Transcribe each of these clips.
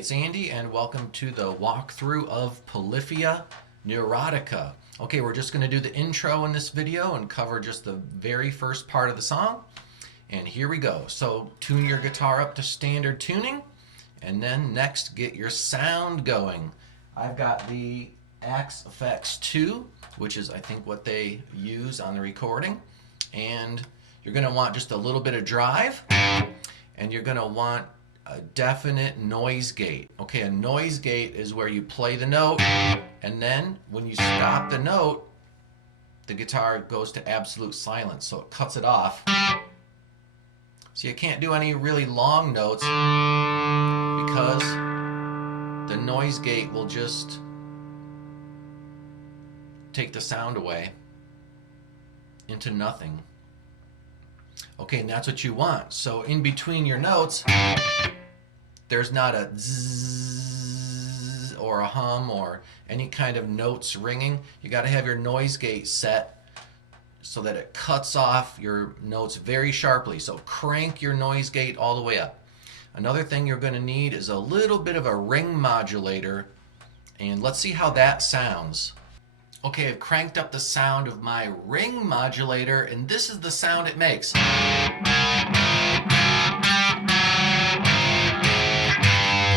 it's Andy, and welcome to the walkthrough of Polyphia Neurotica. Okay, we're just going to do the intro in this video and cover just the very first part of the song. And here we go. So tune your guitar up to standard tuning, and then next get your sound going. I've got the Axe Effects 2, which is I think what they use on the recording. And you're going to want just a little bit of drive, and you're going to want a definite noise gate. Okay, a noise gate is where you play the note, and then when you stop the note, the guitar goes to absolute silence, so it cuts it off. So you can't do any really long notes because the noise gate will just take the sound away into nothing. Okay, and that's what you want. So in between your notes, there's not a zzz or a hum or any kind of notes ringing. You got to have your noise gate set so that it cuts off your notes very sharply. So crank your noise gate all the way up. Another thing you're going to need is a little bit of a ring modulator, and let's see how that sounds. Okay, I've cranked up the sound of my ring modulator, and this is the sound it makes.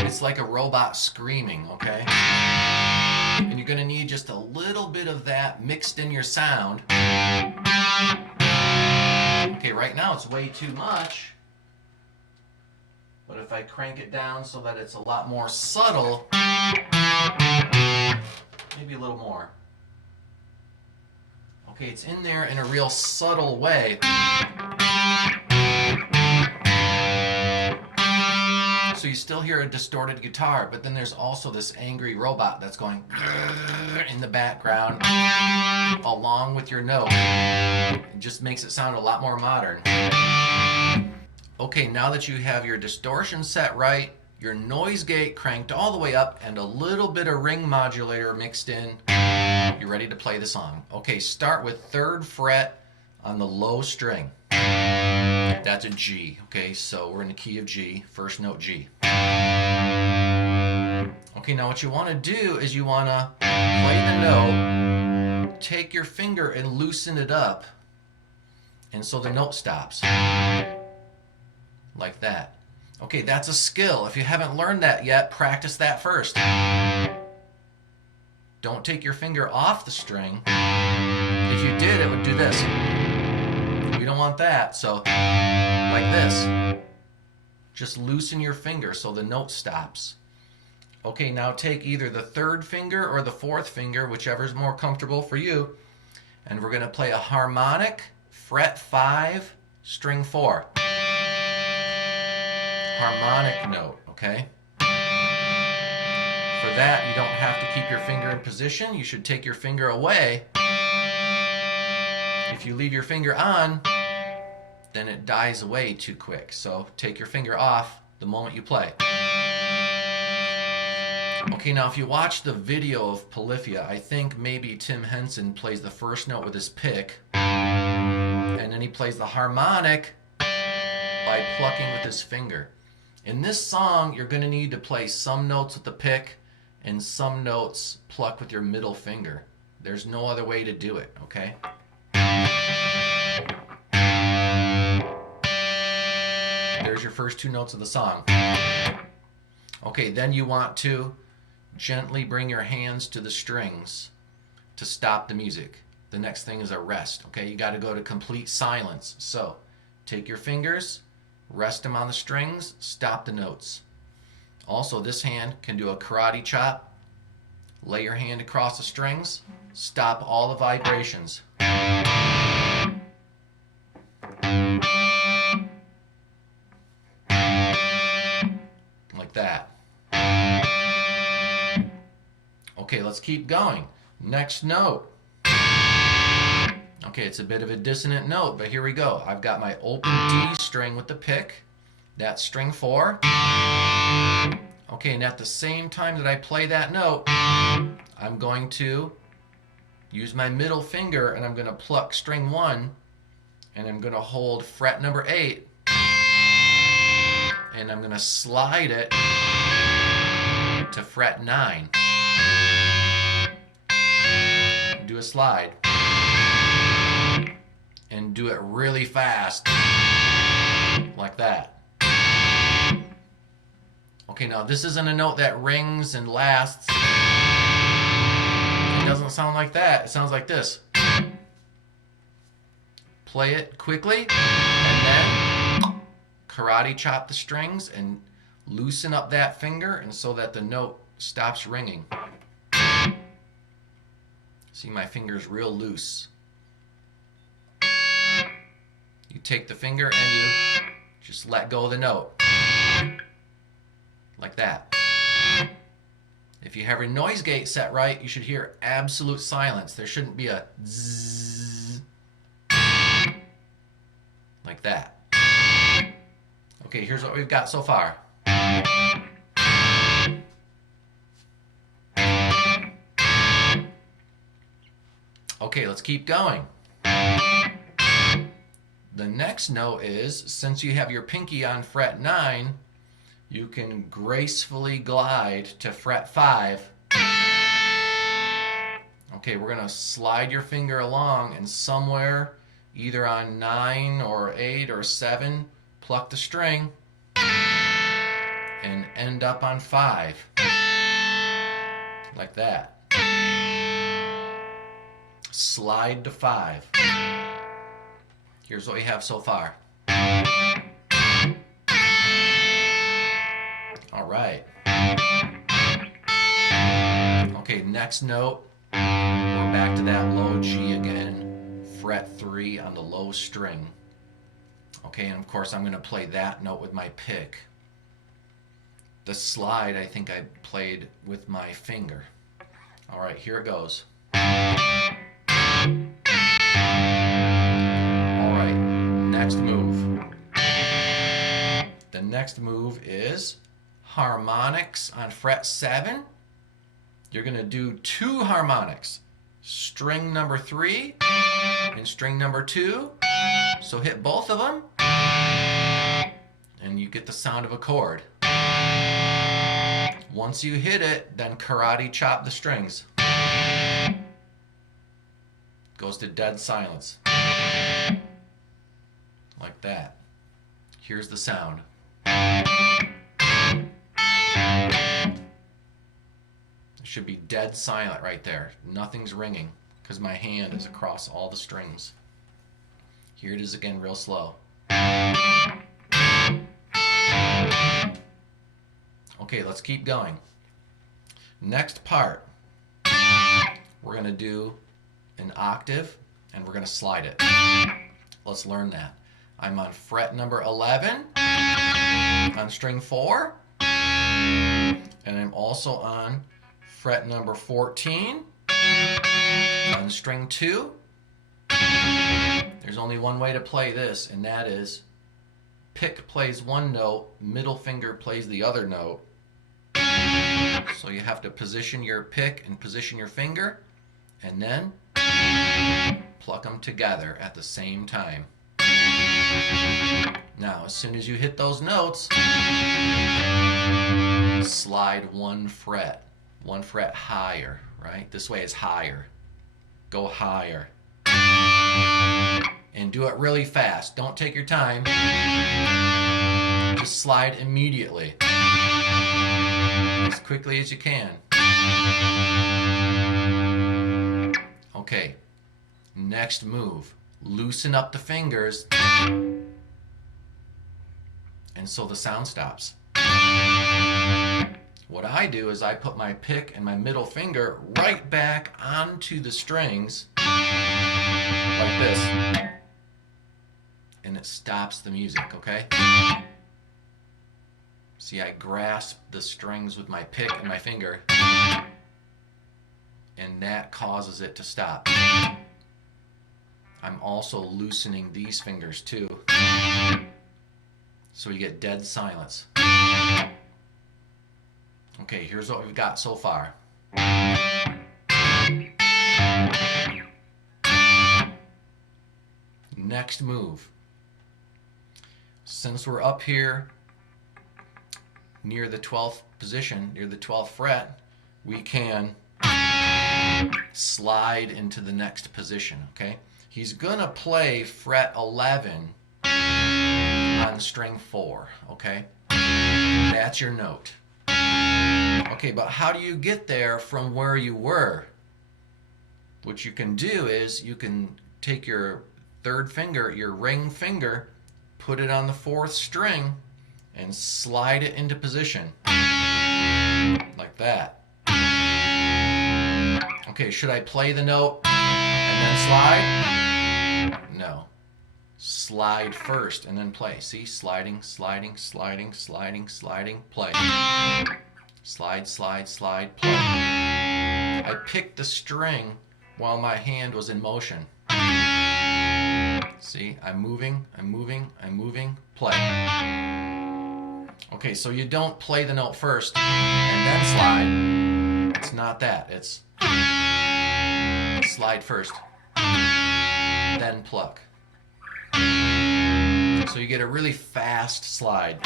It's like a robot screaming, okay? And you're going to need just a little bit of that mixed in your sound. Okay, right now it's way too much. But if I crank it down so that it's a lot more subtle, maybe a little more. Okay, it's in there in a real subtle way. So you still hear a distorted guitar, but then there's also this angry robot that's going in the background along with your note. It just makes it sound a lot more modern. Okay, now that you have your distortion set right, your noise gate cranked all the way up, and a little bit of ring modulator mixed in, you're ready to play the song. Okay, start with 3rd fret on the low string. That's a G. Okay, so we're in the key of G, first note G. Okay, now what you want to do is you want to play the note, take your finger and loosen it up, and so the note stops. Like that. Okay, that's a skill. If you haven't learned that yet, practice that first. Don't take your finger off the string. If you did, it would do this. We don't want that, so like this. Just loosen your finger so the note stops. Okay, now take either the 3rd finger or the 4th finger, whichever is more comfortable for you, and we're going to play a harmonic, fret 5, string 4. Harmonic note, okay? For that, you don't have to keep your finger in position. You should take your finger away. If you leave your finger on, then it dies away too quick. So take your finger off the moment you play. Okay, now if you watch the video of Polyphia, I think maybe Tim Henson plays the first note with his pick, and then he plays the harmonic by plucking with his finger. In this song, you're going to need to play some notes with the pick and some notes pluck with your middle finger. There's no other way to do it, okay? There's your first 2 notes of the song. Okay, then you want to gently bring your hands to the strings to stop the music. The next thing is a rest, okay? You got to go to complete silence. So, take your fingers, rest them on the strings, stop the notes. Also, this hand can do a karate chop. Lay your hand across the strings, stop all the vibrations. Like that. Okay, let's keep going. Next note. Okay, it's a bit of a dissonant note, but here we go. I've got my open D string with the pick. That's string 4. Okay, and at the same time that I play that note, I'm going to use my middle finger and I'm going to pluck string 1, and I'm going to hold fret number 8, and I'm going to slide it to fret 9. Do a slide. And do it really fast. Like that. Okay, now this isn't a note that rings and lasts. It doesn't sound like that. It sounds like this. Play it quickly, and then karate chop the strings and loosen up that finger, and so that the note stops ringing. See, my finger's real loose. You take the finger and you just let go of the note. Like that. If you have your noise gate set right, you should hear absolute silence. There shouldn't be a zzz. Like that. Okay, here's what we've got so far. Okay, let's keep going. The next note is, since you have your pinky on fret 9, you can gracefully glide to fret 5. Okay, we're going to slide your finger along, and somewhere, either on 9 or 8 or 7, pluck the string and end up on 5. Like that. Slide to 5. Here's what we have so far. All right. Okay, next note. We're back to that low G again. Fret 3 on the low string. Okay, and of course I'm going to play that note with my pick. The slide I think I played with my finger. All right, here it goes. Alright, next move. The next move is harmonics on fret 7. You're going to do 2 harmonics. String number 3 and string number 2. So hit both of them and you get the sound of a chord. Once you hit it, then karate chop the strings. Goes to dead silence. Like that. Here's the sound. It should be dead silent right there. Nothing's ringing because my hand is across all the strings. Here it is again, real slow. Okay, let's keep going. Next part, we're going to do an octave, and we're going to slide it. Let's learn that. I'm on fret number 11 on string 4, and I'm also on fret number 14 on string 2. There's only one way to play this, and that is pick plays one note, middle finger plays the other note. So you have to position your pick and position your finger, and then pluck them together at the same time. Now, as soon as you hit those notes, slide one fret higher, right? This way is higher. Go higher. And do it really fast. Don't take your time. Just slide immediately. As quickly as you can. Okay, next move. Loosen up the fingers, and so the sound stops. What I do is I put my pick and my middle finger right back onto the strings, like this, and it stops the music, okay? See, I grasp the strings with my pick and my finger, and that causes it to stop. I'm also loosening these fingers too, so you get dead silence. Okay, here's what we've got so far. Next move. Since we're up here near the 12th position, near the 12th fret, we can slide into the next position, okay? He's gonna play fret 11 on string 4, okay? That's your note. Okay, but how do you get there from where you were? What you can do is you can take your third finger, your ring finger, put it on the 4th string, and slide it into position. Like that. Okay, should I play the note and then slide? No. Slide first and then play. See? Sliding, sliding, sliding, sliding, sliding, play. Slide, slide, slide, play. I picked the string while my hand was in motion. See? I'm moving, I'm moving, I'm moving, play. Okay, so you don't play the note first and then slide. It's not that. It's slide first, then pluck. So you get a really fast slide.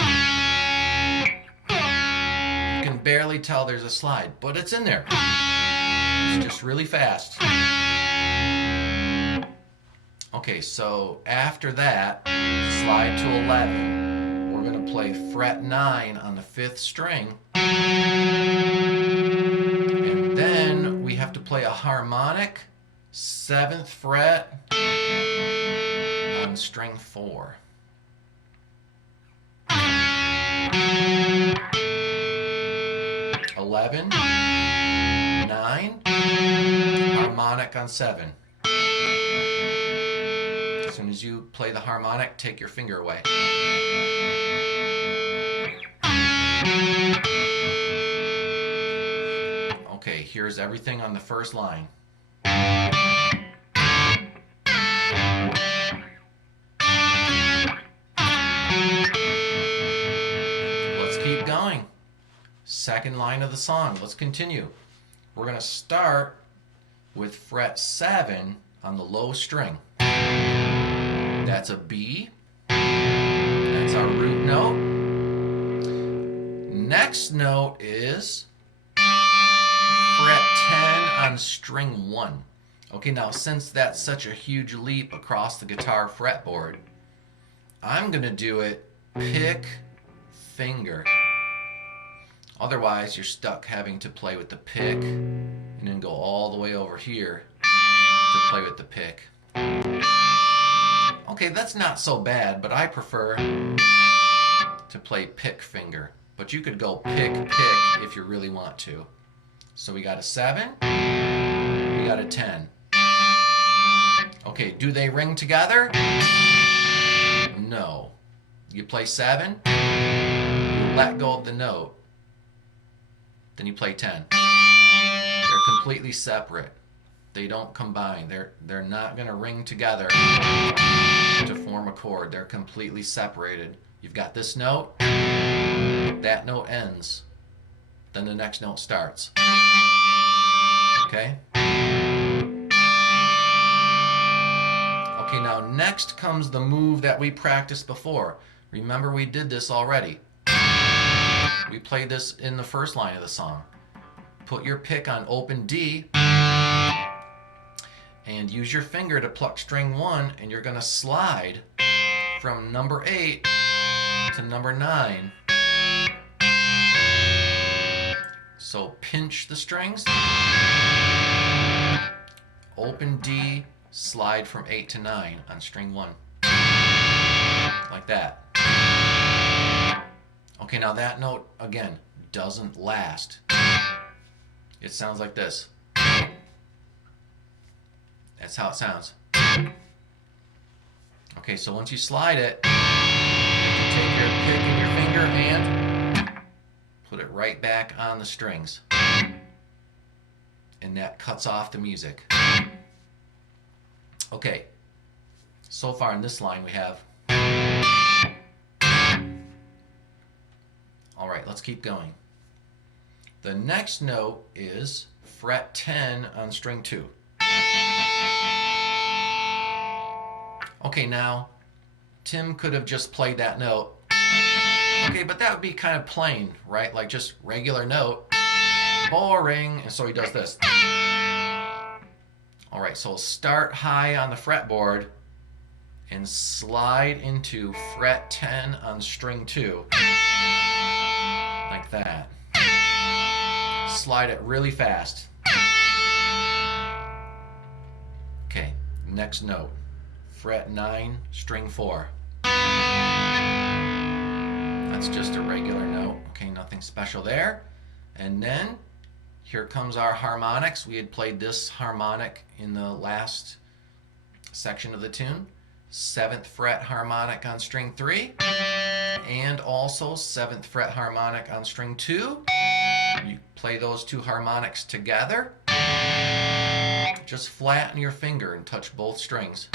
You can barely tell there's a slide, but it's in there. It's just really fast. Okay, so after that, slide to 11. We're going to play fret 9 on the 5th string. And then we have to play a harmonic 7th fret on string 4. $11, $9, harmonic on 7. As soon as you play the harmonic, take your finger away. Okay, here's everything on the first line. Let's keep going. Second line of the song. Let's continue. We're going to start with fret 7 on the low string. That's a B. That's our root note. Next note is fret 10 on string 1. Okay, now since that's such a huge leap across the guitar fretboard, I'm going to do it pick, finger. Otherwise, you're stuck having to play with the pick and then go all the way over here to play with the pick. Okay, that's not so bad, but I prefer to play pick finger. But you could go pick, pick if you really want to. So we got a 7, we got a 10. Okay, do they ring together? No. You play 7, you let go of the note, then you play 10. They're completely separate. They don't combine. They're not going to ring together to form a chord. They're completely separated. You've got this note, that note ends, then the next note starts. Okay? Okay, now next comes the move that we practiced before. Remember, we did this already. We played this in the first line of the song. Put your pick on open D and use your finger to pluck string 1, and you're going to slide from number 8 to number 9. So pinch the strings, open D, slide from 8 to 9 on string 1. Like that. Okay, now that note, again, doesn't last. It sounds like this. That's how it sounds. Okay, so once you slide it, you have to take your pick and your finger and put it right back on the strings. And that cuts off the music. Okay, so far in this line we have. All right, let's keep going. The next note is fret 10 on string 2. Okay, now Tim could have just played that note Okay, but that would be kind of plain, right? Like just regular note. Boring. And so he does this. All right, so start high on the fretboard and slide into fret 10 on string 2. Like that. Slide it really fast. Okay, next note. Fret 9, string 4. That's just a regular note. Okay, nothing special there. And then here comes our harmonics. We had played this harmonic in the last section of the tune. 7th fret harmonic on string 3, and also 7th fret harmonic on string 2. You play those two harmonics together. Just flatten your finger and touch both strings.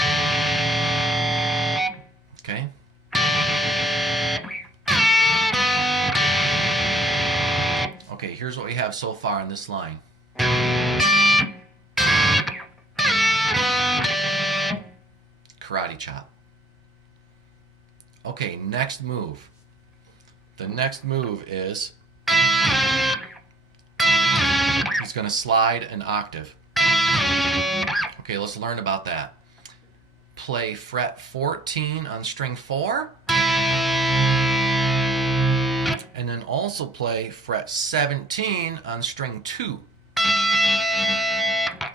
Okay. Okay, here's what we have so far in this line. Karate chop. Okay, next move. The next move is he's going to slide an octave. Okay, let's learn about that. Play fret 14 on string 4. And then also play fret 17 on string 2.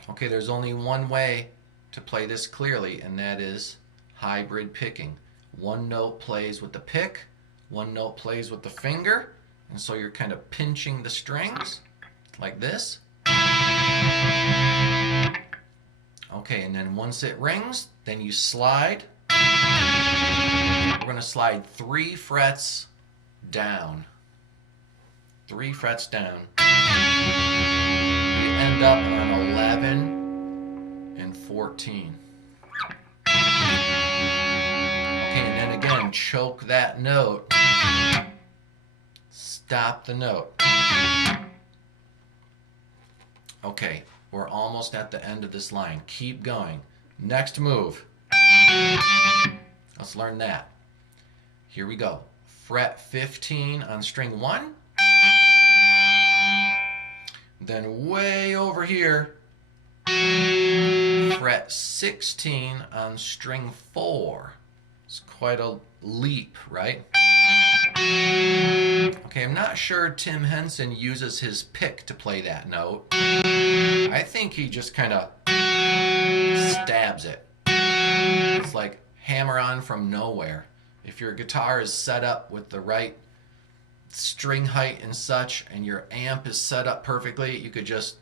Okay, there's only one way to play this clearly, and that is hybrid picking. One note plays with the pick, one note plays with the finger, and so you're kind of pinching the strings like this. Okay, and then once it rings, then you slide. We're going to slide 3 frets down. 3 frets down. You end up on 11 and 14. Okay, and then again, choke that note. Stop the note. Okay, we're almost at the end of this line. Keep going. Next move. Let's learn that. Here we go. Fret 15 on string 1. Then way over here, fret 16 on string 4. It's quite a leap, right? Okay, I'm not sure Tim Henson uses his pick to play that note. I think he just kind of stabs it. It's like hammer on from nowhere. If your guitar is set up with the right string height and such, and your amp is set up perfectly, you could just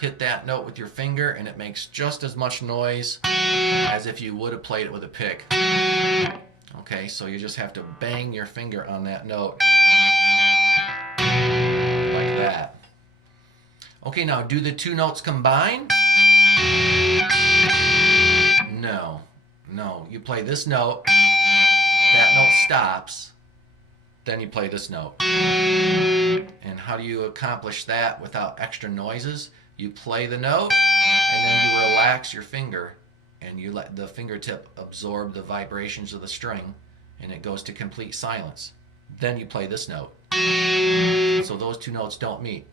hit that note with your finger and it makes just as much noise as if you would have played it with a pick. Okay, so you just have to bang your finger on that note like that. Okay, now do the two notes combine? No, you play this note, that note stops, then you play this note. And how do you accomplish that without extra noises? You play the note, and then you relax your finger, and you let the fingertip absorb the vibrations of the string, and it goes to complete silence. Then you play this note. So those two notes don't meet.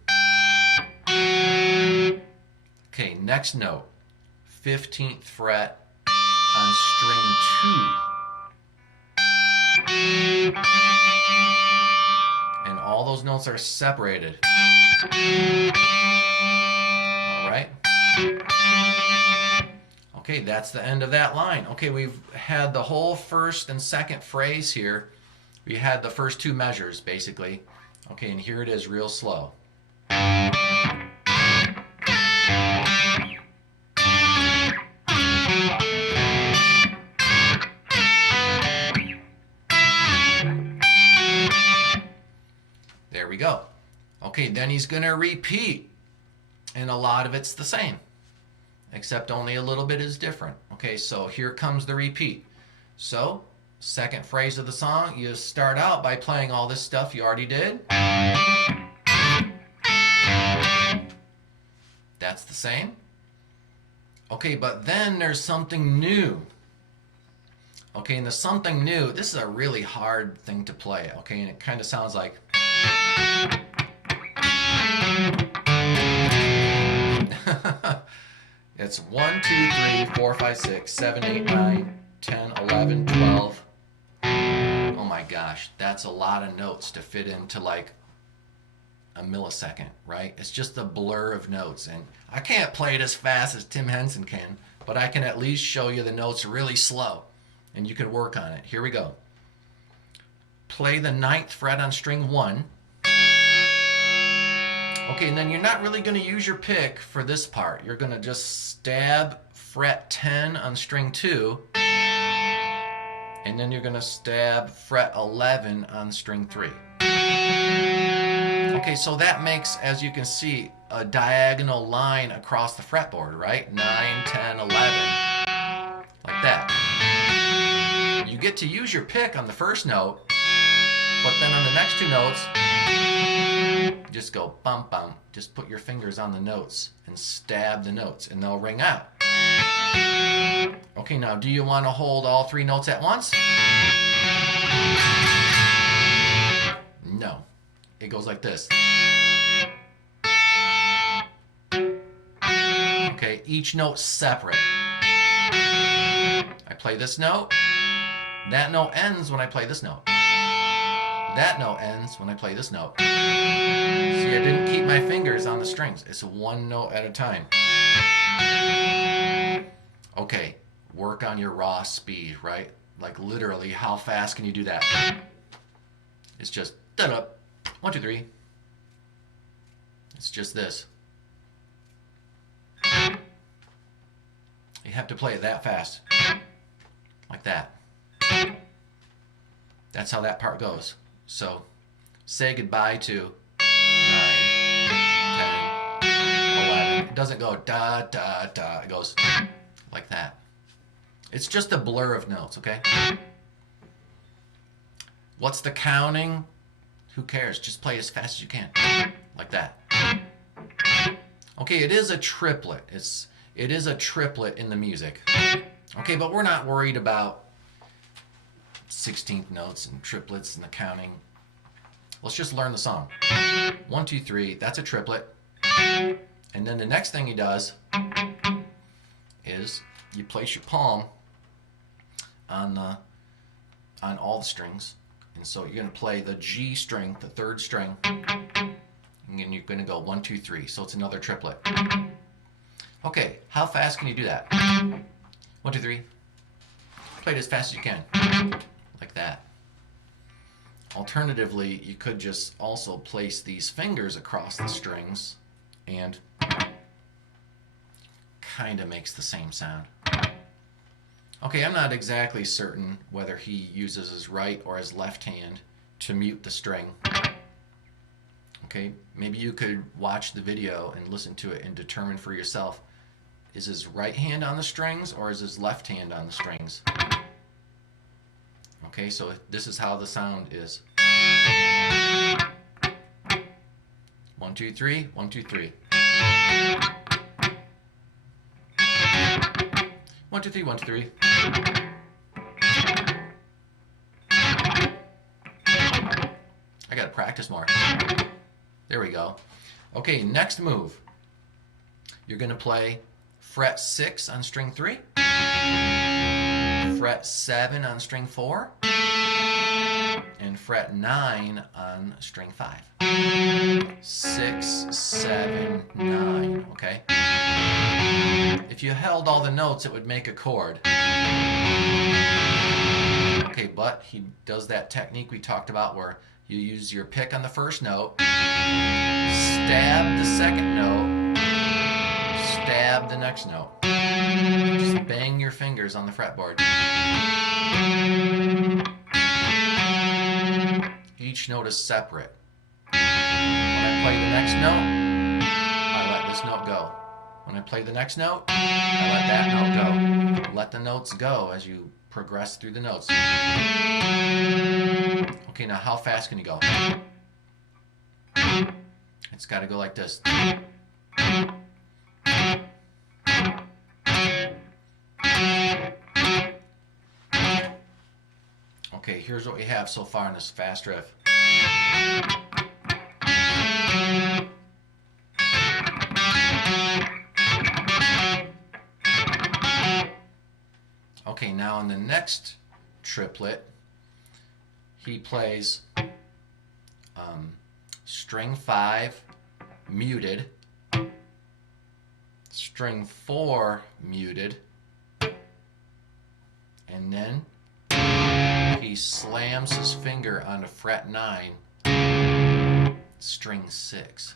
Okay, next note. 15th fret on string 2. And all those notes are separated. All right. Okay, that's the end of that line. Okay, we've had the whole first and second phrase here. We had the first two measures, basically. Okay, and here it is real slow. There we go. Okay, then he's going to repeat. And a lot of it's the same, except only a little bit is different. Okay, so here comes the repeat. So, second phrase of the song, you start out by playing all this stuff you already did. That's the same. Okay, but then there's something new. Okay, and the something new, this is a really hard thing to play, okay, and it kind of sounds like it's 1, 2, 3, 4, 5, 6, 7, 8, 9, 10, 11, 12. Oh my gosh, that's a lot of notes to fit into like a millisecond, right? It's just a blur of notes, and I can't play it as fast as Tim Henson can, but I can at least show you the notes really slow, and you can work on it. Here we go. Play the 9th fret on string 1. Okay, and then you're not really going to use your pick for this part. You're going to just stab fret 10 on string 2, and then you're going to stab fret 11 on string 3. Okay, so that makes, as you can see, a diagonal line across the fretboard, right? 9, 10, 11, like that. You get to use your pick on the first note, but then on the next 2 notes, just go bum bum. Just put your fingers on the notes and stab the notes, and they'll ring out. Okay, now do you want to hold all 3 notes at once? No. It goes like this. Okay, each note separate. I play this note. That note ends when I play this note. That note ends when I play this note. See, I didn't keep my fingers on the strings. It's 1 note at a time. Okay, work on your raw speed, right? Like literally, how fast can you do that? It's just da-da, 1, 2, 3. It's just this. You have to play it that fast. Like that. That's how that part goes. So, say goodbye to 9, 10, 11. It doesn't go da, da, da. It goes like that. It's just a blur of notes, okay? What's the counting? Who cares? Just play as fast as you can. Like that. Okay, it is a triplet. It is a triplet in the music. Okay, but we're not worried about 16th notes and triplets and the counting. Let's just learn the song. 1, 2, 3, that's a triplet. And then the next thing he does is you place your palm on all the strings. And so you're going to play the G string, the 3rd string, and then you're going to go 1, 2, 3. So it's another triplet. Okay, how fast can you do that? 1, 2, 3. Play it as fast as you can. Like that. Alternatively, you could just also place these fingers across the strings and kind of makes the same sound. Okay, I'm not exactly certain whether he uses his right or his left hand to mute the string. Okay, maybe you could watch the video and listen to it and determine for yourself, is his right hand on the strings or is his left hand on the strings? Okay, so this is how the sound is. 1, 2, 3, 1, 2, 3. 1, 2, 3, 1, 2, 3. I gotta practice more. There we go. Okay, next move. You're gonna play fret 6 on string 3, fret 7 on string 4, and fret 9 on string 5. 6, 7, 9, okay? If you held all the notes, it would make a chord. Okay, but he does that technique we talked about where you use your pick on the first note, stab the second note, stab the next note. Just bang your fingers on the fretboard. Each note is separate. When I play the next note, I let this note go. When I play the next note, I let that note go. Let the notes go as you progress through the notes. Okay, now how fast can you go? It's got to go like this. Okay, here's what we have so far in this fast riff. Okay, now in the next triplet, he plays string 5 muted, string 4 muted, and then he slams his finger onto fret 9, string 6.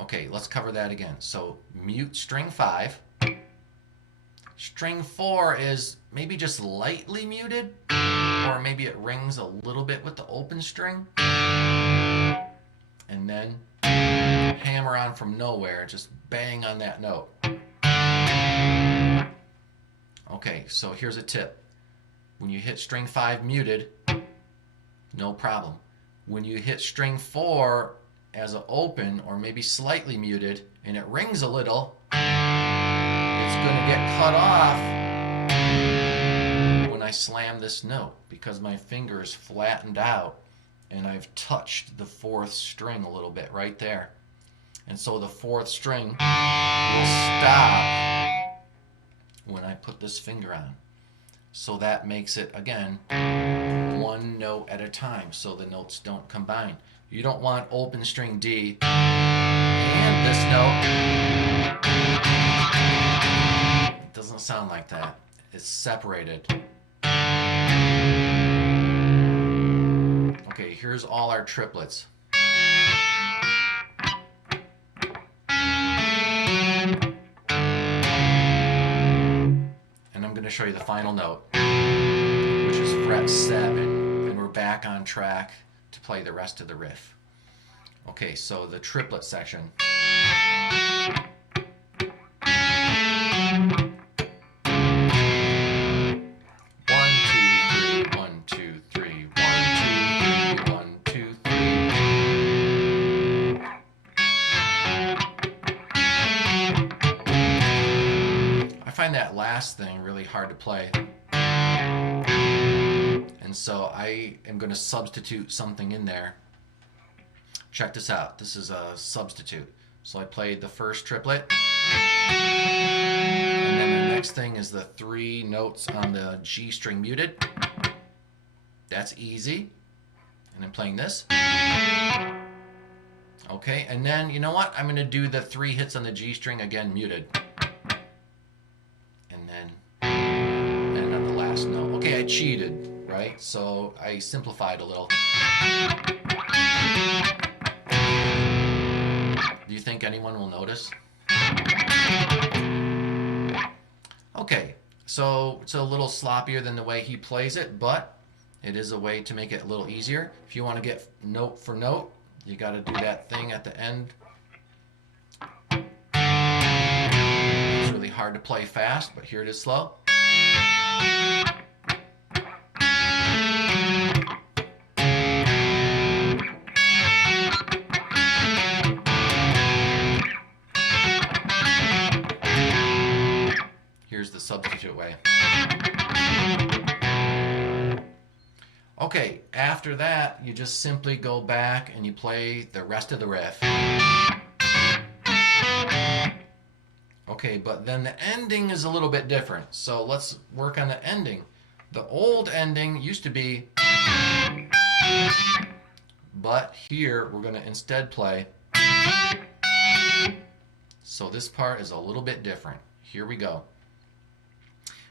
Okay, let's cover that again. So mute string 5. String 4 is maybe just lightly muted, or maybe it rings a little bit with the open string. And then hammer on from nowhere, just bang on that note. Okay, so here's a tip. When you hit string 5 muted, no problem. When you hit string 4 as an open or maybe slightly muted and it rings a little, it's going to get cut off when I slam this note because my finger is flattened out and I've touched the 4th string a little bit right there. And so the 4th string will stop when I put this finger on. So that makes it, again, one note at a time so the notes don't combine. You don't want open string D and this note. It doesn't sound like that. It's separated. Okay, here's all our triplets. And I'm going to show you the final note, which is fret 7, and we're back on track to play the rest of the riff. Okay, so the triplet section. 1, 2, 3, 1, 2, 3, 1, 2, 3, 1, 2, 3. I find that last thing really hard to play. And so I am going to substitute something in there. Check this out. This is a substitute. So I played the first triplet. And then the next thing is the 3 notes on the G string muted. That's easy. And I'm playing this. Okay, and then you know what? I'm going to do the 3 hits on the G string again muted. And then and on the last note. Okay, I cheated. Right? So I simplified a little. Do you think anyone will notice? Okay, so it's a little sloppier than the way he plays it, but it is a way to make it a little easier. If you want to get note for note, you got to do that thing at the end. It's really hard to play fast, but here it is slow. Here's the substitute way. Okay, after that, you just simply go back and you play the rest of the riff. Okay, but then the ending is a little bit different. So let's work on the ending. The old ending used to be, but here we're going to instead play. So this part is a little bit different. Here we go.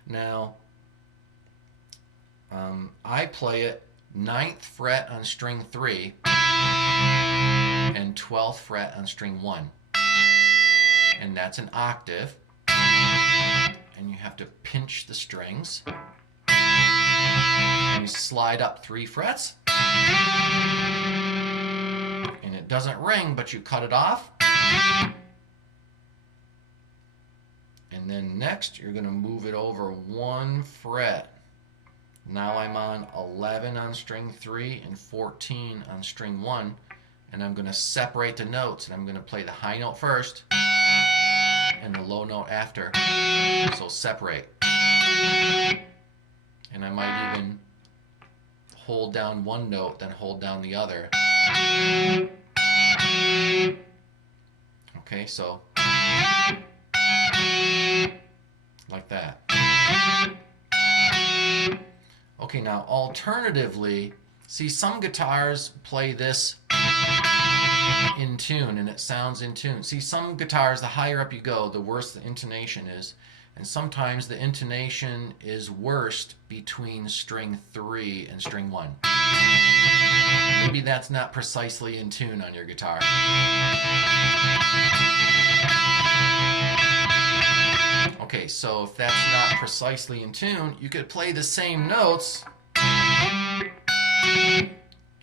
Now, I play it 9th fret on string 3 and 12th fret on string 1. And that's an octave. And you have to pinch the strings. And you slide up 3 frets. And it doesn't ring, but you cut it off. And then next, you're going to move it over 1 fret. Now I'm on 11 on string 3 and 14 on string 1. And I'm going to separate the notes. And I'm going to play the high note first. and the low note after. So separate. And I might even hold down one note, then hold down the other. Okay, so like that. Okay, now alternatively, see, some guitars play this in tune and it sounds in tune. See, some guitars, the higher up you go, the worse the intonation is. And sometimes the intonation is worst between string 3 and string 1. Maybe that's not precisely in tune on your guitar. Okay, so if that's not precisely in tune, you could play the same notes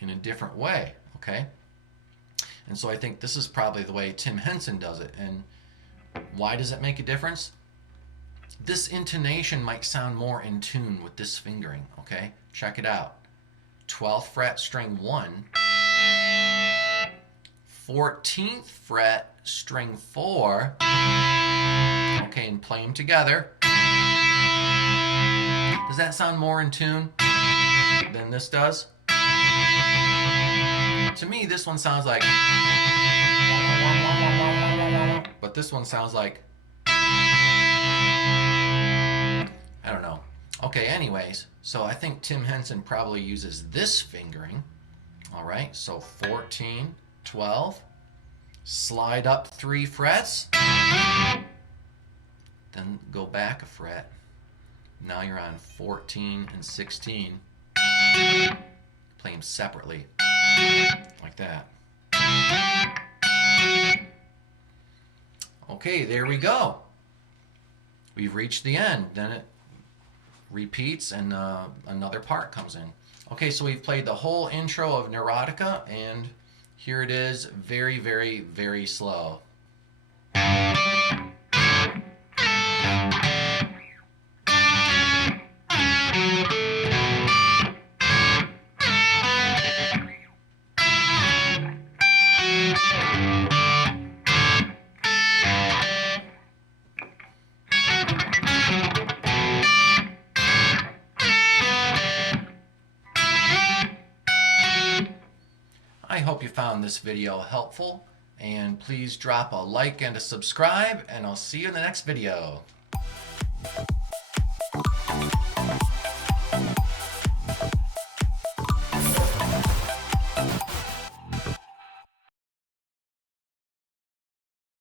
in a different way, okay? And so I think this is probably the way Tim Henson does it. And why does it make a difference? This intonation might sound more in tune with this fingering, okay? Check it out. 12th fret, string 1. 14th fret, string 4. Okay, and play them together. Does that sound more in tune than this does? To me, this one sounds like, but this one sounds like, I don't know. Okay, anyways, so I think Tim Henson probably uses this fingering. All right, so 14, 12, slide up 3 frets, then go back a fret. Now you're on 14 and 16. Play them separately, like that. Okay, there we go. We've reached the end. Then it repeats and another part comes in. Okay, so we've played the whole intro of Neurotica, and here it is, very, very, very slow. I hope you found this video helpful, and please drop a like and a subscribe, and I'll see you in the next video.